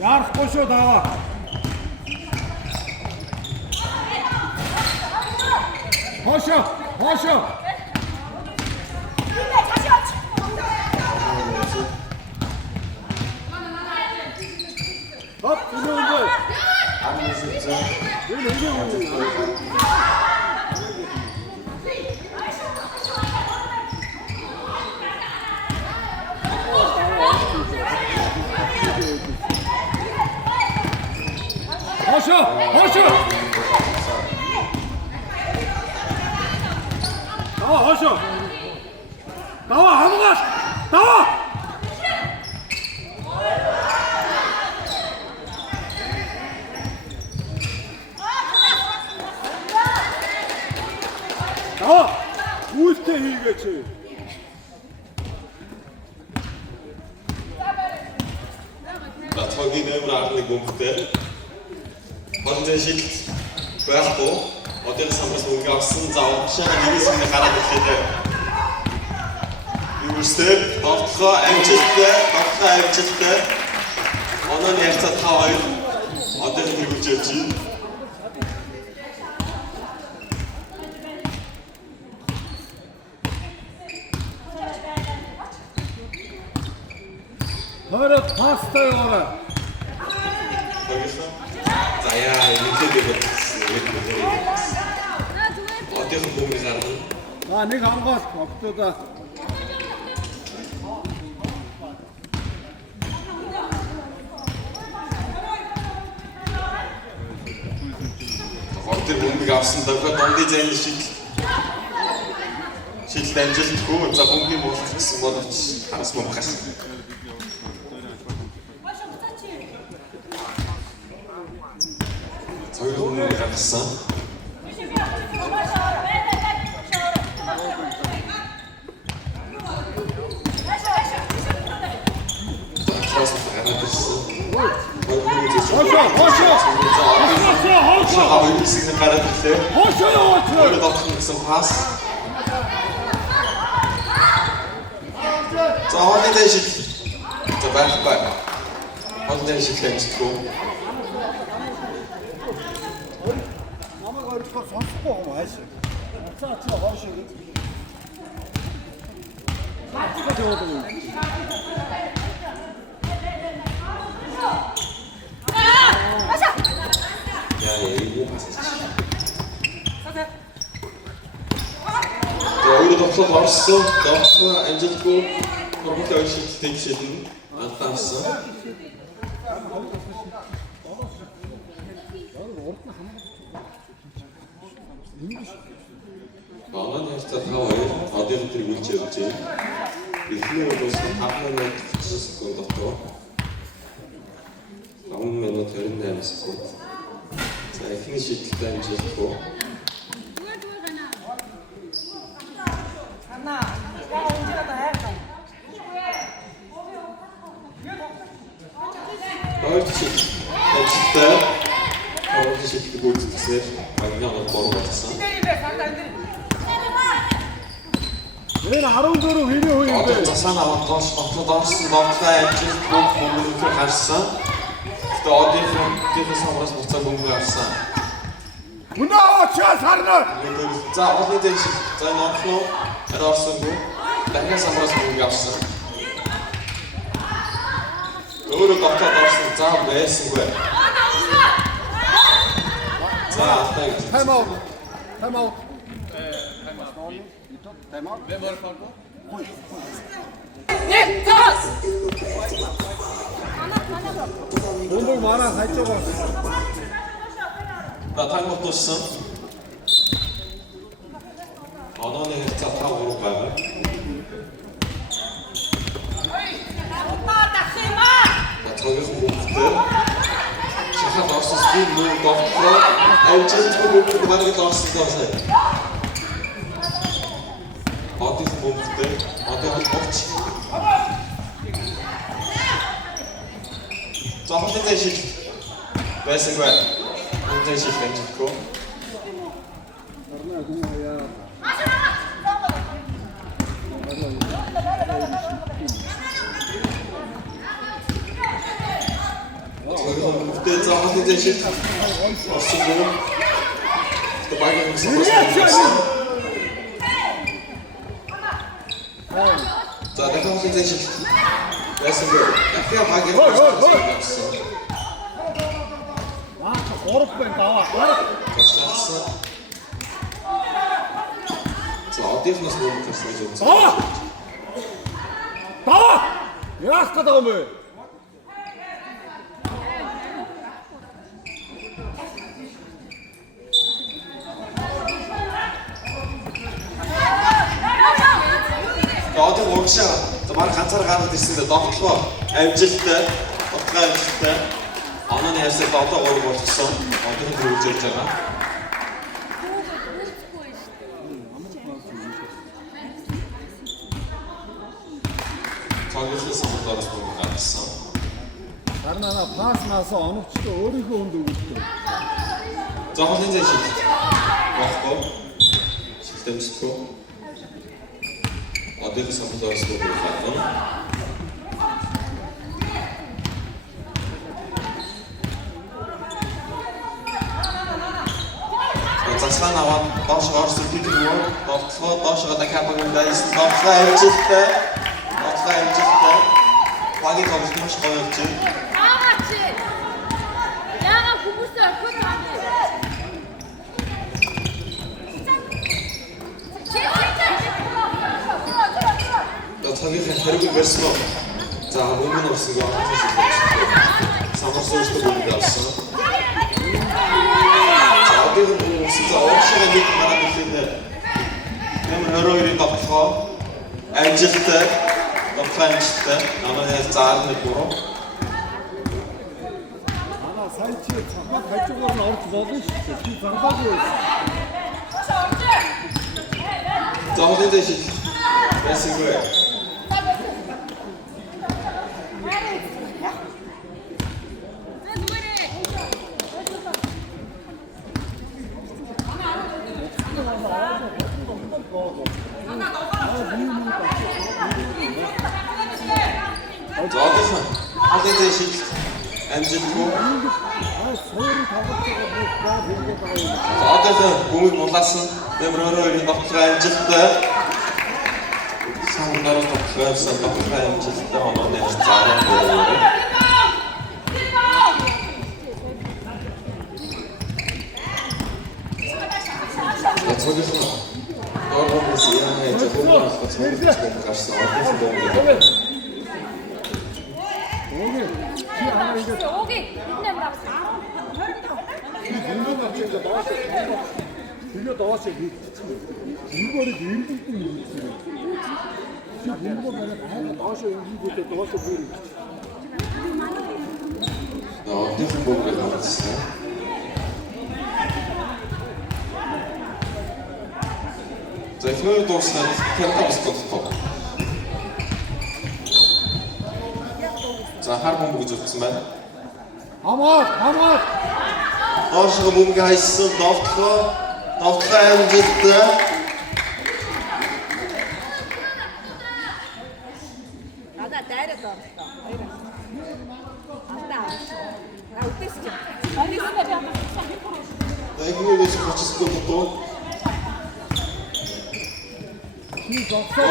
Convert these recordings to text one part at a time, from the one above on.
Ярахгүй шүү даваа. Хоошо. Хоп, 이놈들. 아무 진짜. 왜 내려오냐? 허쇼! 나와, 허쇼! 나와, 아무가! 나와! 나와! 우스테 힐겠지. За цагийн нэмэр 11 гүнхтэй. Хондын шилт байхгүй. Одоогийн самбаас мөнгө авсан. За уушаа нэгээс нь гараад ирлээ. Юусе тогтхоо амжилттай. Онооны ярцаа 5-2. Одоогийн хэрэгж явж байна. Хойроо пастай яваарай. За яа, нэгтэй бодсон. Одоогийн мөнгө гарна. За нэг хамгаалт октоодоо. Одоогийн мөнгө авсан дагуу дондын зайны шилт амжилтгүй. За мөнгөний мөнгө гэсэн боловч хараас мөнгө гарсан. Хоёрын гарсан. За хоолны дэшил. За байхгүй. Хоолны дэшил хэмжтгүү. Намайг өөрөөр сонсохгүй юм аашаа. Цаа хоошоо гэж. Баатигаа явуулдаг. Яа, юу басчих. Өөрөөр тоглох орсон. Тоглох амжилтгүй. Компьютер шилттэй шилэн антаасан. Баан ярьцаа 5-2 одоогийн тэр үлж явж байна. Эхний удаас 5 минут 30 секунд дотор 5 минут 28 секунд. За эхний шилттэй амжилтгүй. Ойрч амжилттай. Ойрч шилттэй гүйцэтгсээр магнаа 3 болсон. Энэ 14 хэний үе юм бэ? Одоо засаа наваад доош орсон болтлоо амжилт бөмбөг гарсан. Тэгээ одынхын самраас буцаа бөмбөг гарсан. Өнөө чаас харна. За олон дэш за нотлоо орсонгүй. Дахиад самраас бөмбөг гарсан. Өөрөө дотоод орсон за байсангүй. За тайм. Time out. Time out. Time out. Бөмбөг манай хайж байгаа. За тайм дууссан. Одооны хэвцээ 5-3 байв. Цогц бөмбөгтэй. Шахаад орсон спин мөн доктор амжилт бөмбөг бараг орсон гэсэн. Одын бөмбөгтэй. Одоо овч. За хоолой дэш. Байсангүй. Хоолой дэш амжилтгүй. Орно хүн яа. Тэ заахын дэш. Орсон бөө. Тэ багийн самбарсан. За дахиад дэш. Байсангүй. Дахиад багийн самбарсан. Аа 3 байн даваа. Гашаасан. За одынхнаас бөмбөг гарсан гэж үзсэн. Даваа. Даваа. Яах гэдэг юм бэ? Одоо урагшаа за баг ганцаар гаргад ирсэн дээ догтлоо амжилттай онооны ярьсад одоо 3 болчихсон одооний төрүүлж ярьж байгаа цогцлол самбараас бөмбөг гаргасан Харна паснаас оновчтой өөрийнхөө хүнд өгүүлдэг. за хоолын зэш баггүй системсгүй одооний самбараас бөмбөг гаргасан засаа наваад доош орсон гэдэг нь дотлоо доошоо дахиад багуудаас дотлоо амжилттай багийн тоглолт маш гоё болж байна. Яагаад хүмүүсээ орхиж байгаа За цагийн хэрэг барьсан уу? За өмнө нь орсон гоо самбар суурьтай бүгд орсон. За одоогийн хүмүүс за уушгаа нэг гараад ирлээ. Нэмэр 22-ийн дотлоо амжилттай намайг заарны буруу. Манай сайн чи цахад хажуугаар нь орж болно шүү дээ. Би зарлаагүй. За хоолой дэш. Ясгүй. Хоолой дэш. Амжилтгүй. Суурь тоглож байгаа бүгд байгаа. Одоо бүгд мулаасан. Нэмэр 22-ийн доктор амжилттай. Самбар доктор амжилттай онооны заараа бүрээ. Цогцлол. Оргоос яа яа цогцлол гарсан. Оги эднээ мрагс. Бөмбөг авчиж доош. Тэгээ доош хийчихсэн. Бөмбөгөөр ирдэггүй юм. Чи бөмбөг бараад хайр доош ингэхдээ доош бүр. Одоогийн бөмбөг гарсан. За эхнэр дуусна картаас тогтоо. За хар бөмбөг гэж утсан байна. Хамаа. Доошоо бөмбөг хайсан дотлоо Доктор амжилттай. Надаа дайраад орсон. Алдаа авах. Үтээс чи. Найгнээс хочсон тоо. Чи зогсоо.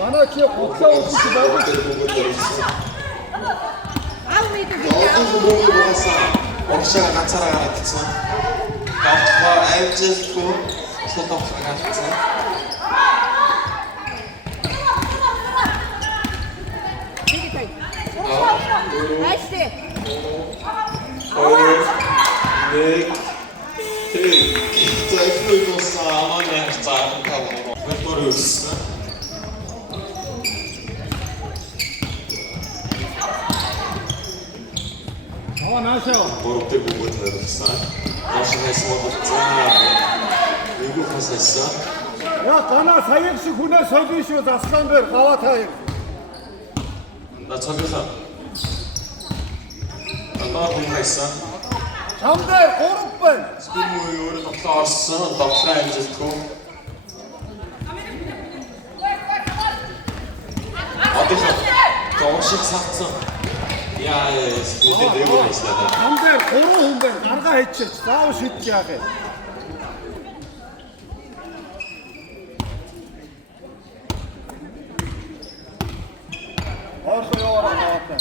Манай чи гоцоо үзчих байдаг. Аав мэдээ би. Огшаа ганцаараа гарагдсан. Доктор амжилтгүй доктор гарагдсан. Хайшээ. Нэг тэйхнүүд усаамаа яцаар таваа. Метрос. Аваа наашаа. Боротыг бүгд тавьсан. Ашигаас модцаа. Юу хасасан? Яа гана саяг шиг хүнээ солино шүү заслан дээр гаваа таа. 나 저기서 나 공부했어. Чамдаа 3 байна. 스피드 요리 доктор орсон. Доктор амжилтгүй. 어디서 조금씩 샀어. 야, 이제 내고 있어. Чамдаа 3 хүн байна. Гаргаа хийчих. Заав шидчих яах вэ? Орхон яваараа наваа.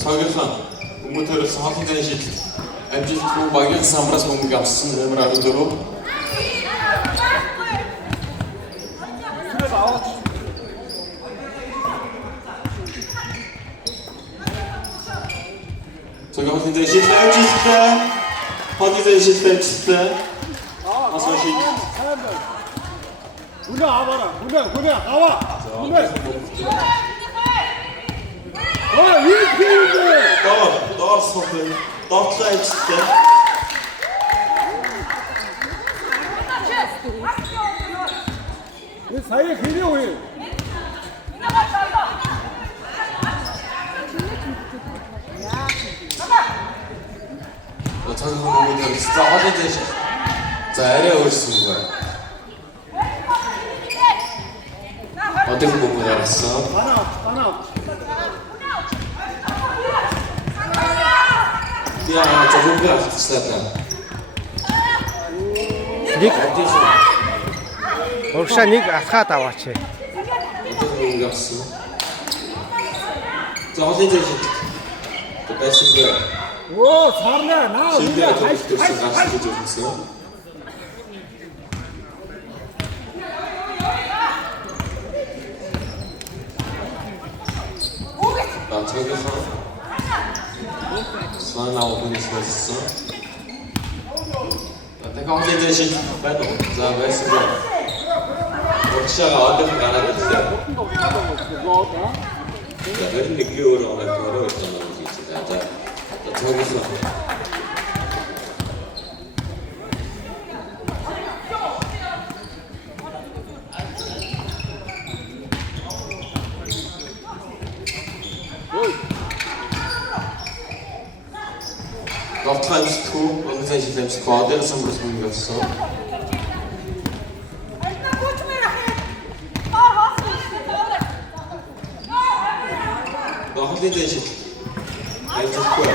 저기서 공무터에서 확인된 시 MG2 마이너스 3플러스 공격이 앞선 내물 아래로 Сүрээ аваач. 저기 확인된 시 MG2 확인된 시 MG2 어서 시 Сайн байна. Хүнээ аваараа. Хүнээ аваа. Хүнээ. 이렇게 너 선배 доктор амжилттай. 이 사이에 괜히 오해. 너 저기 공무터 진짜 확인된 시. 자, 아래 올수 있는 거야. 어떻게 공부 잘했어? 하나. 야, 저 공부 안 했었다. Урагшаа нэг алхаад аваач. 어떻게 공부 했어? 자, 확인된 시. 또 뺏은 거야. 오, 잘해. 나 신기하게 우리가 좀 있었어. 가스도 좀 있어. 나 저기서 수아나 오븐이 수고했어. 내가 언제 대신 빼도 자 말씀해. 역시가 어떻게 가라는데. 자, 그런 느낌으로 오늘 걸어 있던 거지 진짜. 자, 저기서. Noch times 2, organization times squad, there are some responsibilities. 너 확인되시. 아니 좋고요.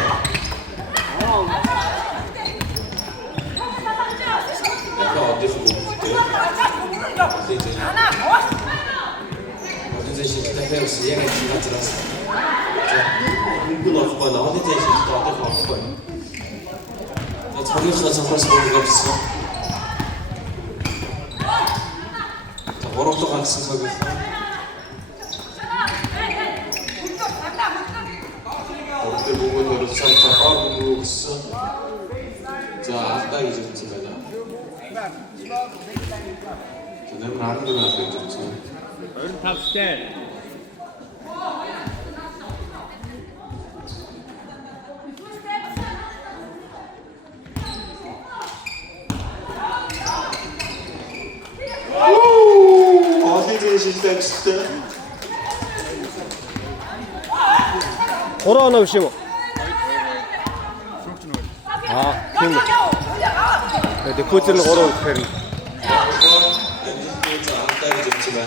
약간 어디서 먹을게? 확인되시. 대표로서 얘가 기가 들었어. 자, 공부 넣을 거야. 나 확인되시. 너 어디 갈 거야? 나 저기서 잠깐씩 공부가 없어. 자, 뭐라도 갔어 저기서. 어때 보고 너를 잠깐 빠르고 있어. 자, 아까 이제 집에다. 저 내면 하는 거나 되겠지. 25대. 어디 계실 때 진짜. 3 оноо биш юм уу? Аа, тийм үү. Тэгээд күүзэр нь 3 гэхээр нь. 엠지스포츠 안다리 좋지만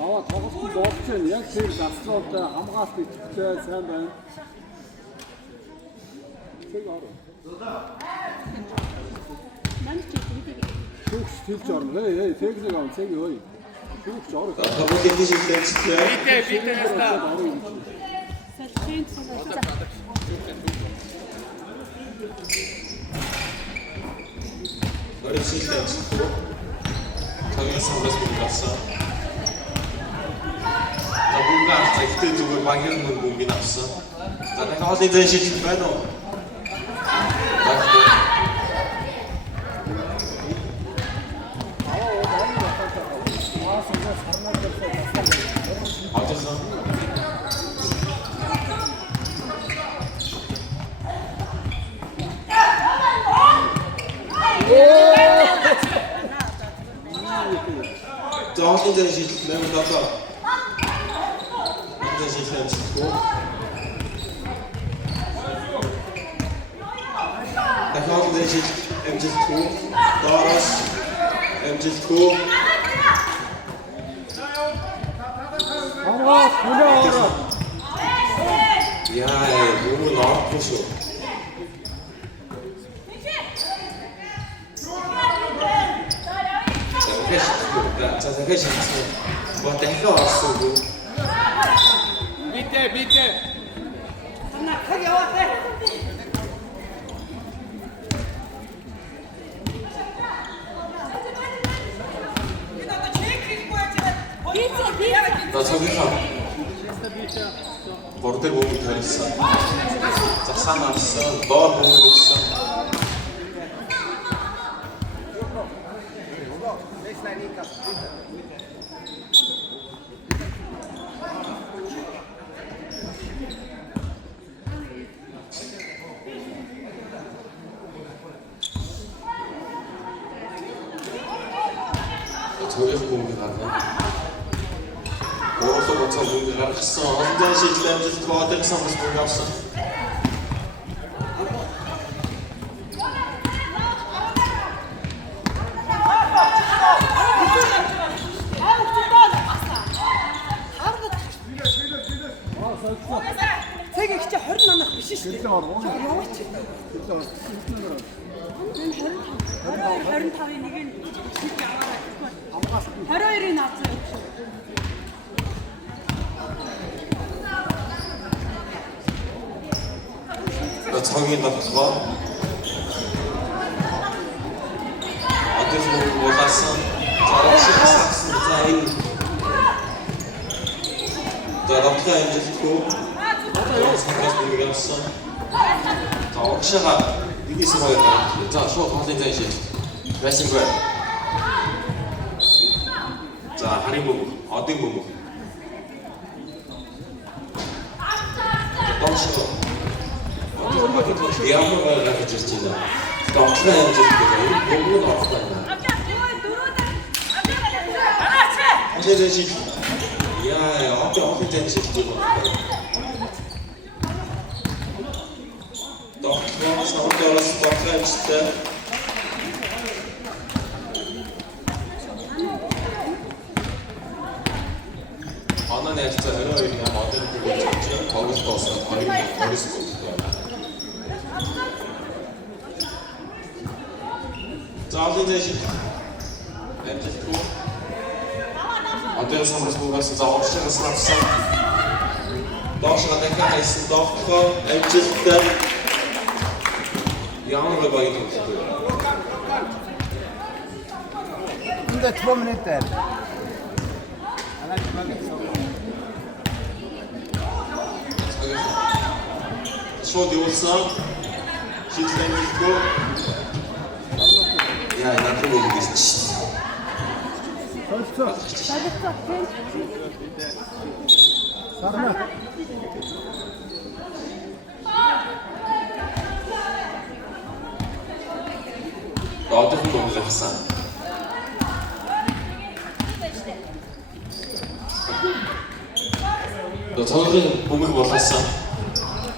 Аваа тоглолт болж байна. Яг тэр гастролтой хамгаалт идэвхтэй сайн байна. Тэг ороо. Түүх стилж орно. Хей, техник аван цэг ой. Түүх ороо. 더블 디지털 머리 시스템 찍고 정현 선글라스 보고 갔어. 자 뭔가 자 그때 누구 방향은 공기 났어. 자 내가 어디 전시 좀 빼놓. 어땠어? 자, 어떤 전시 내면 나가. 전시 좀 찍고. 내가 어떤 전시 M2 따라서 M2 хамгаалт хүлээ ороо. 야, 몸을 넣어보쇼. 자, 회식. 뭐 내가 왔어. 밑에. 나 저기서 머리들 몸이 더 있어. 자, 상관없어. 너 몸이 있어. 저기서 몸이 가네. Orada batığa bulundular. Hazırdan şehitlerimizi tuvaletleri sanırız bunu yapsın. 세계 진짜 허리 나나 биш шүү дээ. Яваач. 25-ийн нэг нь хийж аваарай. 22-ийн авсан. 나 정의나 봐봐. 어디서 몰랐어? 자, 삭스 타임. 자, 럭카 이제 듣고. 상가에서 보는 없어. 자, 억샤가 이기 있어야겠다. 자, 쇼 동생자 이제. 레슨 거야. 자, 할인 부부, 어딩 부부. 덩치고. Ямар гаргаж ирж байна. Доктор амжилт гэдэг нь бүгд офлайн. Ажил шиг. Яа, офлайн шиг байна. Доктор савдаас доктор Анаа найзтай 22 ям одоо бүгд чинь тоглож тоосон. Орис 자, 어떤 대신 M2 어떤 선물 보면서 자, 없이가 쓰랍서 너시가 내가 있은 너거 M2 양으로 봐야 돼. 근데 2 minutes. 쇼 디오스 시스템 있고 야, 나 그거 모르겠지. Сарна. 너 어떻게 먹는 거 했어? 너 저녁에 몸을 몰랐어.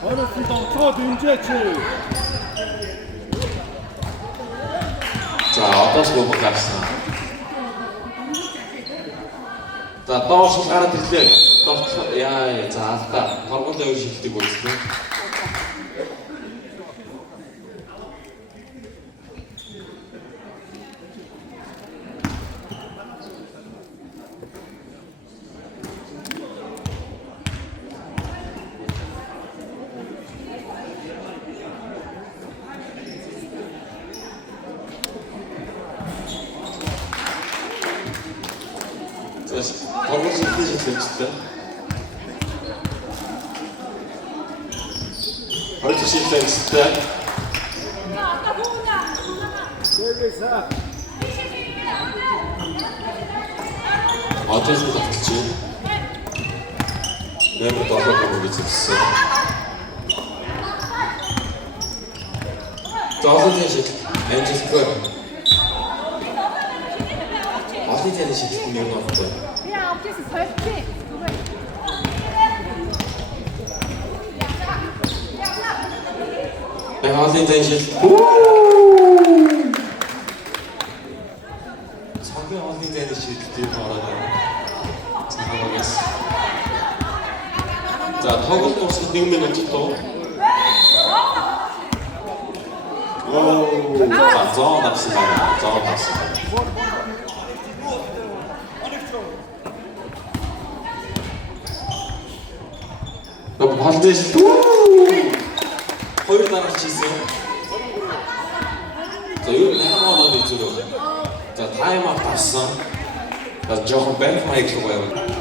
어렸을 때 더 등재치. 자, 어떤 식으로 볼까시나? 자, 또 손가락 들때 또 야, 자, 아까 바로 볼 때 여기 시키고 있어. 바로 시키지 진짜. Heute sieht es der 여기서 어디서 잡지? 내부터 어떻게 있었어? 저한테 대신 엔지 스크랩 어디 대신 분명 없어. 그냥 앞에서 설치. 내가 어디 대신 자기 어디 대신 그때 말하네. 생각하겠어. 자, 터그도 없이 6minut 또. 오, 자, 저naps다. 저naps다. 너 반드시 거의 따라 같이 있어. 자, 이거 한번 어디 있죠? 자, 타이머 봤어. 자, 조금 벤프마이크 줘봐요.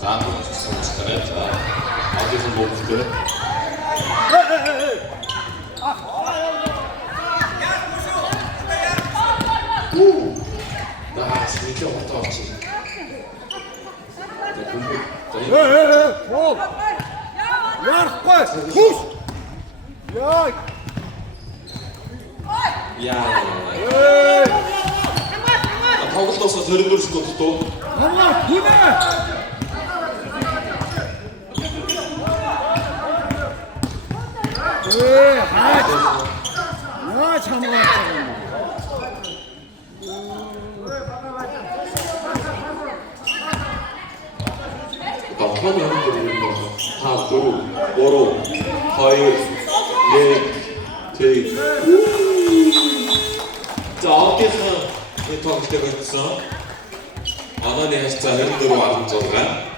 자, 좋습니다. 자, 어디서 뭐 볼게? 나 재밌게 왔다 왔지. 자, 공부. 야, 빨리. 푸시. 야. 야. 아, 타고 떠서 저리 누를 수도 또. 한번 보내. 야, 참아. 나 편히 하는 게 모르는 거죠. 다 도로, 워로, 하이, 네, 자, 어깨에서 더 그때가 있어. 어머니 진짜 흔들어 와준 거가.